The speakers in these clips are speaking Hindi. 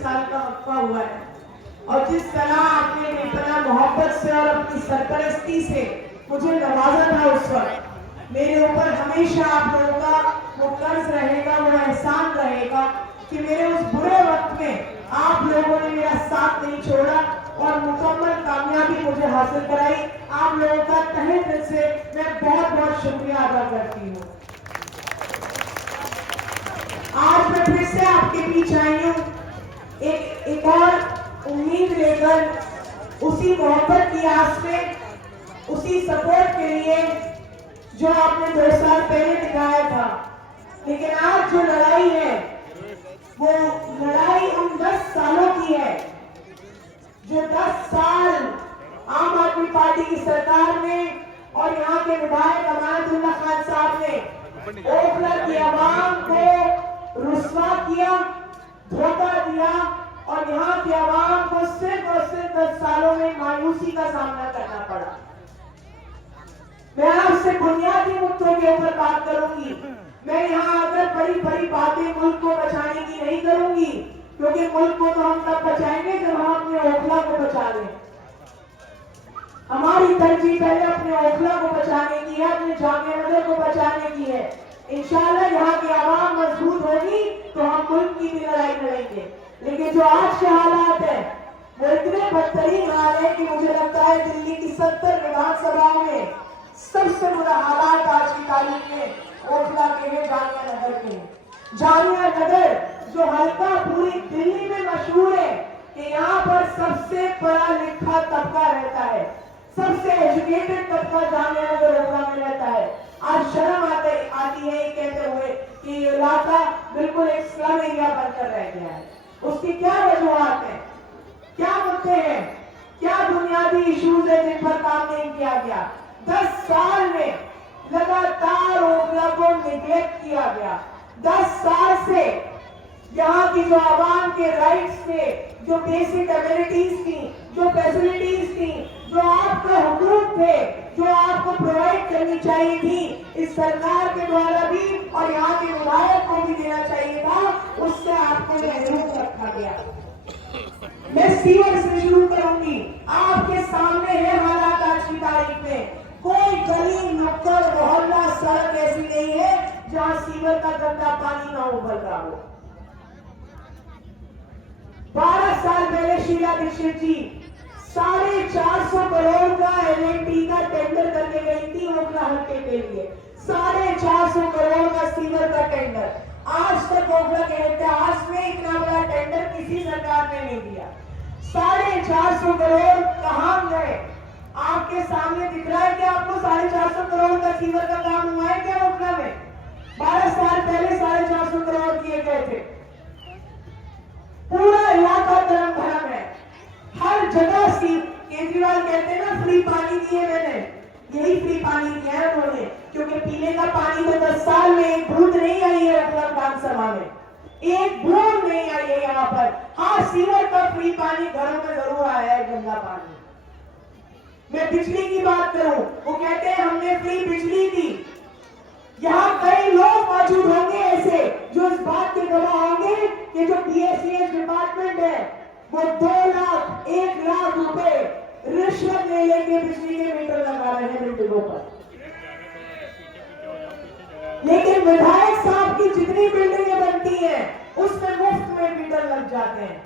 साल का वक्फा हुआ है और जिस तरह आपने बेपनाह मोहब्बत से और अपनी सरपरस्ती से मुझे नवाजा था, उस वक्त मेरे ऊपर हमेशा आप लोगों का वो कर्ज रहेगा, वो एहसान रहेगा कि मेरे उस बुरे वक्त में आप लोगों ने मेरा साथ नहीं छोड़ा और मुकम्मल कामयाबी मुझे हासिल कराई। आप लोगों का तहे दिल से मैं बहुत बहुत शुक्रिया अदा करती हूँ। आज मैं फिर से आपके बीच आई हूँ एक और उम्मीद लेकर, उसी मोहब्बत की आस में, उसी सपोर्ट के लिए जो आपने 2 साल पहले दिखाया था। लेकिन आज जो लड़ाई है वो लड़ाई उन 10 सालों की है जो 10 साल आम आदमी पार्टी की सरकार ने और यहाँ के विधायक अमानतुल्लाह खान साहब ने ओखला की आवाम को रुस्वा किया, धोखा दिया और यहाँ की आवाम को सिर्फ और सिर्फ 10 सालों में मायूसी का सामना करना पड़ा। मैं आपसे बुनियादी मुद्दों के ऊपर बात करूंगी। मैं यहाँ आकर बड़ी बड़ी बातें मुल्क को बचाने की नहीं करूंगी, क्योंकि मुल्क को तो हम तब बचाएंगे जब हम अपने ओखला को बचा लें। हमारी तरजीह पहले अपने ओखला को बचाने की है, अपने जामिया नगर को बचाने की है। इंशाअल्लाह यहाँ की आवाम मजबूत होगी तो हम मुल्क की भी लड़ाई लड़ेंगे। लेकिन जो आज के हालात है वो इतने बदतरीन हाल है कि मुझे लगता है दिल्ली की 70 विधानसभाओं में सबसे बुरा हालात आज की तारीख में ओखला के हैं, जामिया नगर के हैं। जामिया नगर जो हल्का पूरी दिल्ली में मशहूर है कि यहाँ पर सबसे पढ़ा लिखा तबका रहता है, सबसे एजुकेटेड तबका जामिया नगर ओखला में रहता है। आज शर्म आती है ये कहते हुए कि ये इलाका बिल्कुल एक स्लम एरिया बनकर रह गया है। उसकी क्या वजूहात है, क्या मुद्दे हैं, क्या बुनियादी इश्यूज है जिन पर काम नहीं किया गया? 10 साल में लगातार ओखला को निगलेक्ट किया गया। 10 साल से यहाँ की जो आवाम के राइट्स थे, जो बेसिक एमिनिटीज थी, जो फैसिलिटीज थी, जो आपके हुकूक थे, जो आपको प्रोवाइड करनी चाहिए थी, इस सरकार के द्वारा भी और यहाँ के विधायक को भी देना चाहिए था, उससे आपको महरूम रखा गया। मैं सीवर से शुरू करूंगी। आपके सामने है हालात आज की तारीख में। कोई गली नुक्कड़ मोहल्ला सड़क ऐसी नहीं है जहां सीवर का गंदा पानी ना उबल रहा हो। 12 साल पहले शीला दीक्षित जी 450 करोड़ का LNT का टेंडर करके गई थी ओखला हल्के के लिए। 450 करोड़ का सीवर का टेंडर। आज तक ओखला के इतिहास में इतना बड़ा टेंडर किसी सरकार ने नहीं दिया। 450 करोड़ कहां गए? आपके सामने दिख रहा है कि आपको 450 करोड़ का सीवर का काम हुआ है क्या ओखला में? 12 साल पहले 450 करोड़ किए गए थे। पूरा इलाका तरफ भरम है, हर जगह सी केजरीवाल कहते हैं ना फ्री पानी दिए मैंने, यही फ्री पानी दिया है उन्होंने, क्योंकि पीने का पानी तो 10 साल में एक बूंद नहीं आई है ओखला विधानसभा में, एक बूंद नहीं आई है यहाँ पर। हाँ, सीवर का फ्री पानी घरों में जरूर आया है, गंदा पानी। मैं बिजली की बात करूं, वो कहते हैं हमने फ्री बिजली दी। यहाँ कई लोग मौजूद होंगे ऐसे जो इस बात के गवाह होंगे कि जो PSES डिपार्टमेंट है वो 2 लाख 1 लाख रुपए रिश्वत ले लेके बिजली के मीटर लगा रहे हैं बिल्डिंगों पर। लेकिन विधायक साहब की जितनी बिल्डिंगें बनती हैं उसमें मुफ्त में मीटर लग जाते हैं।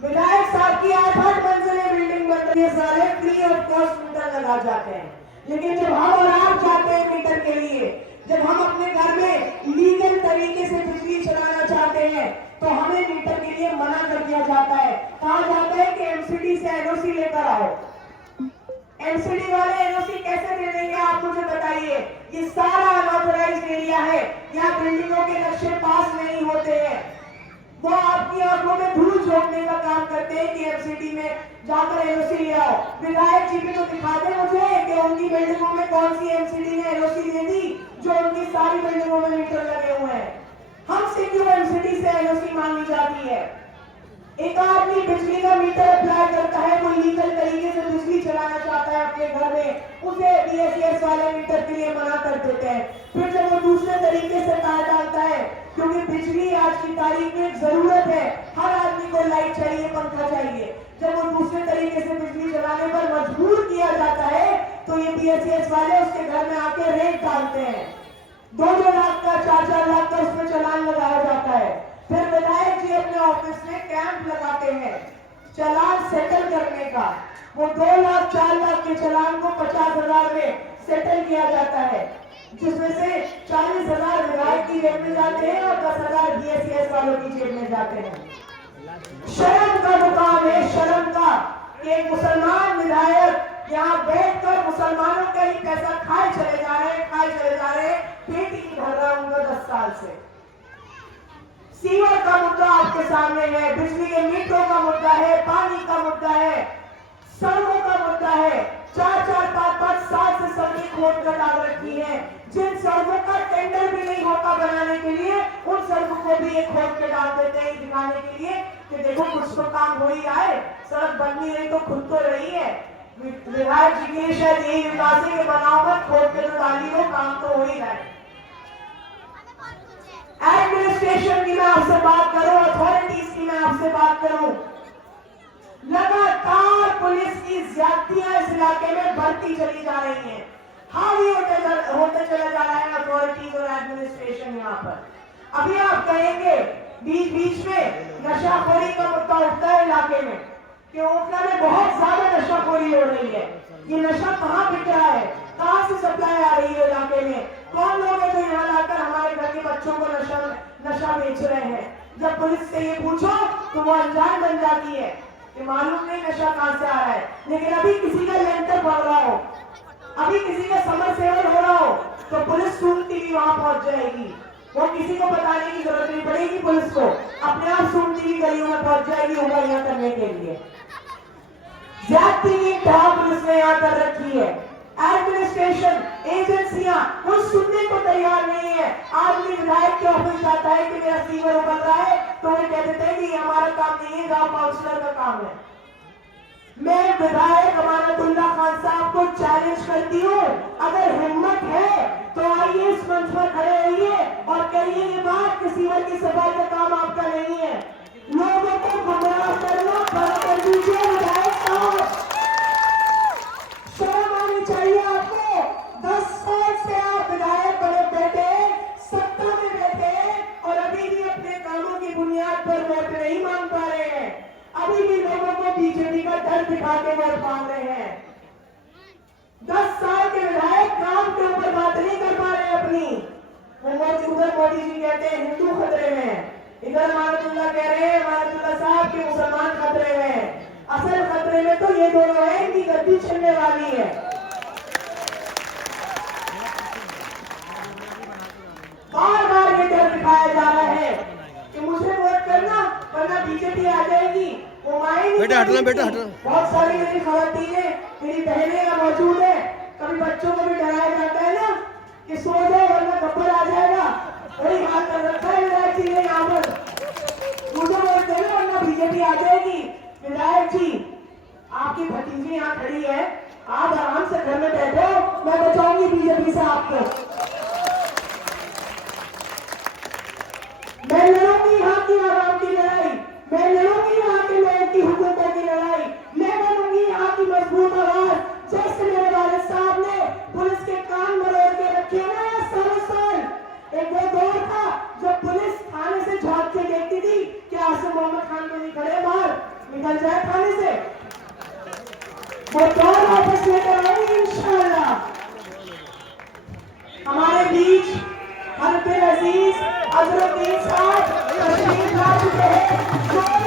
विधायक साहब की 8-8 मंजिलें बिल्डिंग बन रही है, सारे फ्री ऑफ कॉस्ट मीटर लगा जाते हैं। लेकिन जब हम और आप जाते हैं मीटर के लिए, जब हम अपने घर में लीगल तरीके से बिजली चलाना चाहते हैं तो हमें मीटर के लिए मना कर दिया जाता है। कहा जाता है कि MCD से NOC लेकर आओ। MCD वाले NOC कैसे दे देंगे आप मुझे बताइए? ये सारा अनऑथराइज्ड एरिया है, यहाँ बिल्डिंगों के नक्शे पास नहीं होते हैं। वो आपकी आंखों में धूल झोंकने का काम करते हैं कि MCD में जाकर NOC ले आओ। विधायक जी भी तो दिखा दे मुझे कि उनकी बिल्डिंगों में कौन सी MCD ने NOC दे दी जो उनकी सारी बिल्डिंगों में मीटर लगे हुए हैं। हमसे क्यों MCD से NOC मांगी जाती है? एक आदमी बिजली का मीटर अप्लाई करता है, कोई लीगल तरीके से बिजली चलाना चाहता है अपने घर में, उसे PSES वाले मीटर के लिए मना कर देते हैं। फिर जब वो दूसरे तरीके से तार डालता है, क्योंकि बिजली आज की तारीख में जरूरत है। हर आदमी को लाइट चाहिए, पंखा चाहिए। जब वो दूसरे तरीके से बिजली जलाने पर मजबूर किया जाता है तो ये बीएसएस वाले उसके घर में आके रेट डालते हैं। 2-2 लाख का, 4-4 लाख का उसमें चालान लगाया जाता है। फिर विधायक जी अपने ऑफिस में कैंप लगाते हैं चालान सेटल करने का। वो 2 लाख 4 लाख के चालान को 50,000 में सेटल किया जाता है, जिसमें से 40,000 विधायक की जेब में जाते हैं और 10,000 बीएसएस वालों की जेब में जाते हैं। शर्म का मुकाम है, शर्म का, कि एक मुसलमान विधायक यहाँ बैठकर मुसलमानों का ही पैसा खाए चले जा रहे हैं, पेट ही नहीं भर रहा उनका 10 साल से। सीवर का मुद्दा आपके सामने है, बिजली के मीटरों का मुद्दा है, पानी का मुद्दा है, सड़कों का मुद्दा है। 4-4, 5-5 साल से सड़कें खोद कर डाल रखी है। जिन सड़कों का टेंडर भी नहीं होता बनाने के लिए, उन सड़कों को भी एक खोद के डाल देते हैं दिखाने के लिए कि देखो कुछ तो काम हो ही रहा है। सड़क बन नहीं रही तो खुद तो रही है। विधायक जी के शायद यही विकास है कि बनाओ मत, खोद के तो डाली हो, काम तो हो ही रहा है। एडमिनिस्ट्रेशन की मैं आपसे बात करूं, अथॉरिटीज की मैं आपसे बात करूं, लगातार पुलिस की ज्यादतियां इस इलाके में बढ़ती चली जा रही हैं। हावी होते चला जा रहा है अथॉरिटीज और एडमिनिस्ट्रेशन यहाँ पर। अभी आप कहेंगे बीच बीच में नशाखोरी का मुद्दा उठता है इलाके में कि ओखला में बहुत ज्यादा नशाखोरी हो रही है। ये नशा कहाँ बिक रहा है, कहाँ से सप्लाई आ रही है इलाके में, कौन लोग हैं जो यहाँ लाकर हमारे घर के बच्चों को नशा बेच रहे हैं। जब पुलिस से ये पूछो तो वो अनजान बन जाती है कि मालूम नहीं नशा कहां से आ रहा है। लेकिन अभी किसी का लेंटर पड़ रहा हो, अभी किसी का समर सेवन हो रहा हो तो पुलिस सूंघती भी वहां पहुंच जाएगी। वो किसी को बताने की जरूरत नहीं पड़ेगी, पुलिस को अपने आप सूंघती भी गलियों में पहुंच जाएगी उंगलियां करने के लिए। ज्यादती की इंतहा पुलिस ने यहाँ कर रखी है। एडमिनिस्ट्रेशन एजेंसियां कुछ सुनने को तैयार नहीं है। आदमी विधायक के ऑफिस जाता है कि मेरा सीवर उबल रहा है तो वे कह देते हैं कि हमारा काम नहीं है, गांव काउंसलर का काम है। मैं विधायक अमानतुल्लाह खान साहब को चैलेंज करती हूँ, अगर हिम्मत है तो आइए इस मंच पर खड़े होइए और कहिए ये बात कि सीवर की सफाई का काम आपका नहीं है। लोगों को गुमराह करना बंद कर दीजिए विधायक साहब, शर्म आनी चाहिए आपको। 10 साल से आप विधायक बने बैठे, सत्ता में बैठे और अभी भी अपने कामों की बुनियाद पर वोट नहीं मांग पा रहे हैं। अभी भी लोगों को बीजेपी का डर दिखा के वोट मांग रहे हैं। 10 साल के विधायक काम के ऊपर बात नहीं कर पा रहे अपनी। उधर मोदी जी कहते हैं हिंदू खतरे में है, इधर अमानतुल्लाह कह रहे हैं अमानतुल्लाह साहब के मुसलमान खतरे में है। असल खतरे में तो ये दोनों है, इनकी गद्दी छिनने वाली है। बार बार ये डर दिखाया जा रहा है कि मुझे वोट करना वरना बीजेपी आ जाएगी। वो मायने बेटा हटना, बेटा हटना। बहुत सारी मेरी खवातीनें, मेरी बहनें यहाँ मौजूद है। कभी बच्चों को भी डराया जाता है ना कि सो जाओ वरना गब्बर आ जाएगा, वही हाल कर रखा है विधायक जी ने यहाँ पर। मुझे वोट देना वरना बीजेपी आ जाएगी। विधायक जी आपकी भतीजी यहाँ खड़ी है, आप आराम से घर में बैठो, मैं बचाऊंगी बीजेपी से आपको। मैं लड़ूंगी यहाँ की आवाम की लड़ाई, मैं लड़ूंगी यहाँ के लोगों की हुकूकों की लड़ाई, मैं बनूंगी यहाँ की मजबूत आवाज। जैसे मेरे वालिद साहब ने पुलिस के कान मरोड़ के रखे ना सालों साल। एक वो दौर था जब पुलिस थाने से झांक के देखती थी कि आसिम मोहम्मद खान को नहीं खड़े बाहर, निकल जाए थाने से। वो दौर वापस लेकर आएंगे इंशाअल्लाह। हमारे बीच हरफे अजीज अजरुद्दीन साहब तशरीफ ला चुके हैं।